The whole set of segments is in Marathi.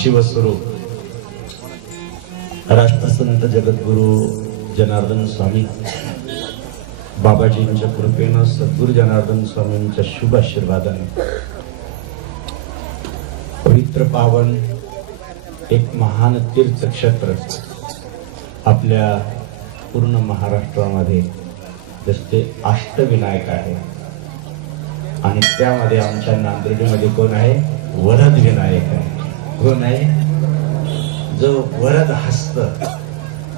शिवस्वरूप राष्ट्रसंत जगद्गुरु जनार्दन स्वामी बाबाजींच्या कृपेनं सद्गुरु जनार्दन स्वामींच्या शुभ आशीर्वादाने पवित्र पावन एक महान तीर्थक्षेत्र आपल्या पूर्ण महाराष्ट्रामध्ये जसे अष्टविनायक आहे आणि त्यामध्ये आमच्या नांदेडमध्ये कोण आहे? वरद विनायक आहे। कोण आहे? जो वरद हस्त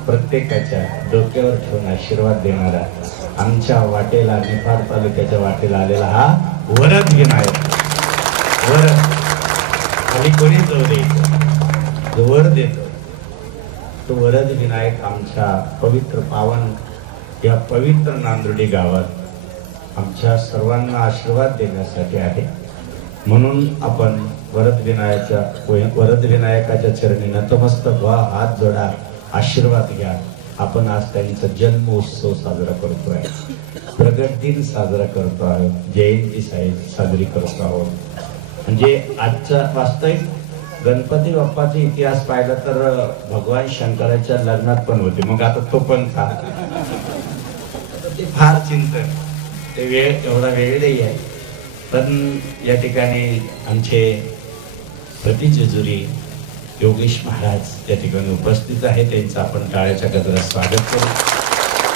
प्रत्येकाच्या डोक्यावर ठेवून आशीर्वाद देणारा आमच्या वाटेला निफाड तालुक्याच्या वाटेला आलेला हा वरद विनायक। वरद खाली कोणी जाऊ द्यायचं, जो वर देतो तो वरद विनायक आमच्या पवित्र पावन या पवित्र नांदुर्डी गावात आमच्या सर्वांना आशीर्वाद देण्यासाठी आहे। म्हणून आपण वरद विनायकाच्या चरणी नतमस्तक व्हा, हात जोडा, आशीर्वाद घ्या। आपण आज त्यांचा जन्म उत्सव साजरा करतोय, प्रगट दिन साजरा करतो आहोत, जयंती साजरी करतो आहोत। म्हणजे आजचा वास्तविक गणपती बाप्पाचा इतिहास पाहिला तर भगवान शंकराच्या लग्नात पण होते, मग आता तो पण ते फार चिंतन ते वेळ एवढा वेळ नाही आहे। पण या ठिकाणी आमचे प्रतिजेजुरी योगेश महाराज या ठिकाणी उपस्थित आहे, त्यांचं आपण टाळ्याच्या गजरात स्वागत करू।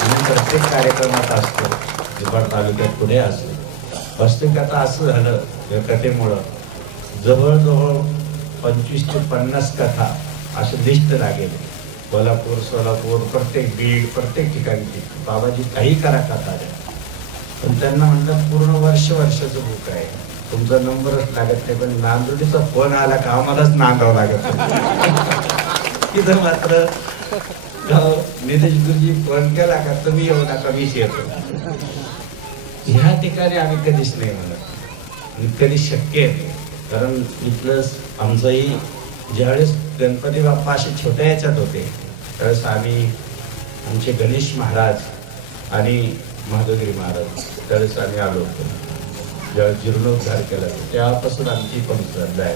आणि प्रत्येक कार्यक्रमात असतो, निफाड तालुक्यात पुढे असतो वास्तविक आता असं झालं या कथेमुळं जवळजवळ 25 ते 50 कथा असे लिस्ट लागेल। कोल्हापूर, सोलापूर, प्रत्येक बीड, प्रत्येक ठिकाणची बाबाजी काही करा कथा द्या, पण त्यांना म्हणलं पूर्ण वर्षाचं बुक आहे, तुमचा नंबरच लागत नाही, पण नांदुर्डीचा फोन आला का आम्हालाच नांदावं लागत तिथं मात्र निलेश गुरुजी फोन केला का तुम्ही येऊ नका, मीच येतो। ह्या ठिकाणी आम्ही कधीच नाही म्हणत, कधी शक्य आहे, कारण इथलं आमचंही ज्यावेळेस गणपती बाप्पा असे छोट्या याच्यात होते त्यावेळेस आम्ही आमचे गणेश महाराज आणि माधवगिरी महाराज त्यावेळेस आम्ही आलो होतो, ज्यावेळेस जीर्णोद्धार केला तेव्हापासून आमची पण श्रद्धा आहे।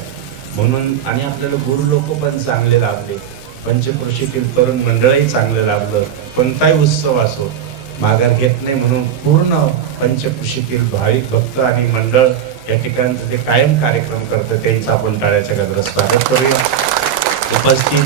म्हणून आणि आपल्याला गुरु लोक पण चांगले लाभले, पंचक्रोशीतील तरुण मंडळही चांगलं लाभलं। कोणताही उत्सव असो माघार घेत नाही, म्हणून पूर्ण पंचक्रोशीतील भाविक भक्त आणि मंडळ या ठिकाणचं जे कायम कार्यक्रम करतं त्यांचं आपण टाळ्याच्या गजरात स्वागत करूया। उपस्थित